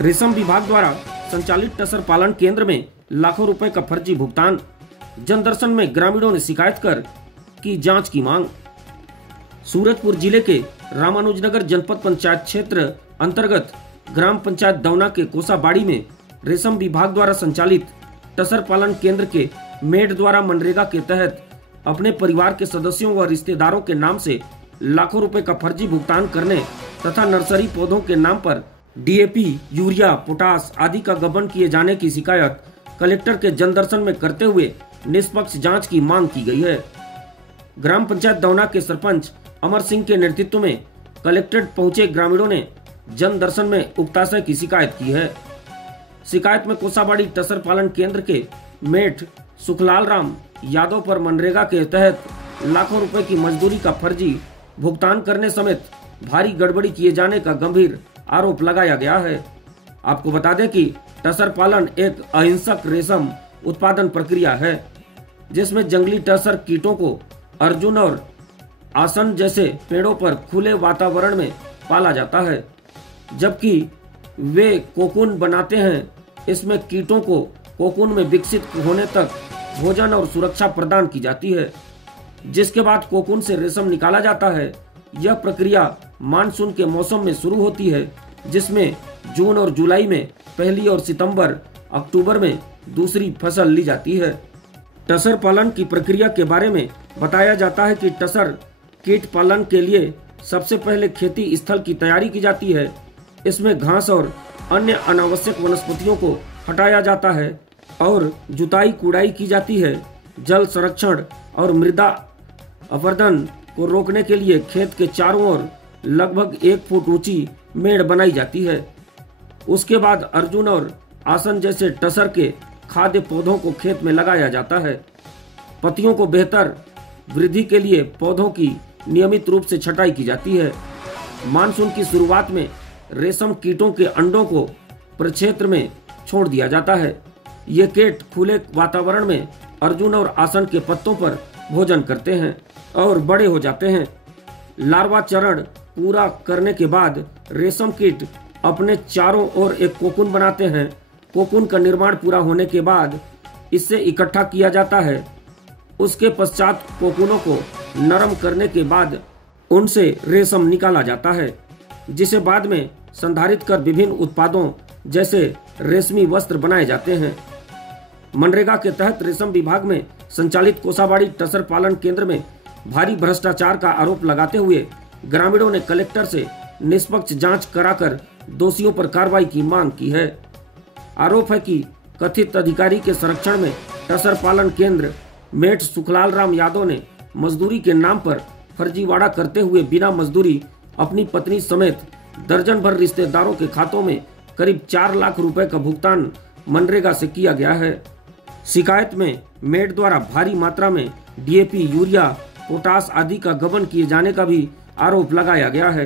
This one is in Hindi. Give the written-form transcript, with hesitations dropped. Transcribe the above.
रेशम विभाग द्वारा संचालित टसर पालन केंद्र में लाखों रुपए का फर्जी भुगतान। जनदर्शन में ग्रामीणों ने शिकायत कर की जांच की मांग। सूरजपुर जिले के रामानुजनगर जनपद पंचायत क्षेत्र अंतर्गत ग्राम पंचायत दौना के कोसाबाड़ी में रेशम विभाग द्वारा संचालित टसर पालन केंद्र के मेड द्वारा मनरेगा के तहत अपने परिवार के सदस्यों व रिश्तेदारों के नाम से लाखों रुपए का फर्जी भुगतान करने तथा नर्सरी पौधों के नाम पर डीएपी, यूरिया, पोटास आदि का गबन किए जाने की शिकायत कलेक्टर के जनदर्शन में करते हुए निष्पक्ष जांच की मांग की गई है। ग्राम पंचायत दौना के सरपंच अमर सिंह के नेतृत्व में कलेक्ट्रेट पहुंचे ग्रामीणों ने जनदर्शन में उक्ताशय की शिकायत की है। शिकायत में कोसाबाड़ी टसर पालन केंद्र के मेट सुखलाल राम यादव पर मनरेगा के तहत लाखों रुपए की मजदूरी का फर्जी भुगतान करने समेत भारी गड़बड़ी किए जाने का गंभीर आरोप लगाया गया है। आपको बता दें कि टसर पालन एक अहिंसक रेशम उत्पादन प्रक्रिया है जिसमें जंगली टसर कीटों को अर्जुन और आसन जैसे पेड़ों पर खुले वातावरण में पाला जाता है, जबकि वे कोकून बनाते हैं। इसमें कीटों को कोकून में विकसित होने तक भोजन और सुरक्षा प्रदान की जाती है, जिसके बाद कोकून से रेशम निकाला जाता है। यह प्रक्रिया मानसून के मौसम में शुरू होती है, जिसमें जून और जुलाई में पहली और सितंबर अक्टूबर में दूसरी फसल ली जाती है। टसर पालन की प्रक्रिया के बारे में बताया जाता है कि टसर कीट पालन के लिए सबसे पहले खेती स्थल की तैयारी की जाती है। इसमें घास और अन्य अनावश्यक वनस्पतियों को हटाया जाता है और जुताई कुड़ाई की जाती है। जल संरक्षण और मृदा अपर्दन को रोकने के लिए खेत के चारों ओर लगभग 1 फुट ऊंची मेड़ बनाई जाती है। उसके बाद अर्जुन और आसन जैसे टसर के खाद्य पौधों को खेत में लगाया जाता है। पत्तियों को बेहतर वृद्धि के लिए पौधों की नियमित रूप से छटाई की जाती है। मानसून की शुरुआत में रेशम कीटों के अंडों को प्रक्षेत्र में छोड़ दिया जाता है। ये कीट खुले वातावरण में अर्जुन और आसन के पत्तों पर भोजन करते हैं और बड़े हो जाते हैं। लार्वा चरण पूरा करने के बाद रेशम कीट अपने चारों ओर एक कोकून बनाते हैं। कोकून का निर्माण पूरा होने के बाद इससे इकट्ठा किया जाता है। उसके पश्चात कोकूनों को नरम करने के बाद उनसे रेशम निकाला जाता है, जिसे बाद में संधारित कर विभिन्न उत्पादों जैसे रेशमी वस्त्र बनाए जाते हैं। मनरेगा के तहत रेशम विभाग में संचालित कोसाबाड़ी टसर पालन केंद्र में भारी भ्रष्टाचार का आरोप लगाते हुए ग्रामीणों ने कलेक्टर से निष्पक्ष जांच कराकर दोषियों पर कार्रवाई की मांग की है। आरोप है कि कथित अधिकारी के संरक्षण में टसर पालन केंद्र मेट सुखलाल राम यादव ने मजदूरी के नाम पर फर्जीवाड़ा करते हुए बिना मजदूरी अपनी पत्नी समेत दर्जन भर रिश्तेदारों के खातों में करीब 4 लाख रुपए का भुगतान मनरेगा से किया गया है। शिकायत में मेट द्वारा भारी मात्रा में डीएपी, यूरिया, पोटास आदि का गबन किए जाने का भी आरोप लगाया गया है।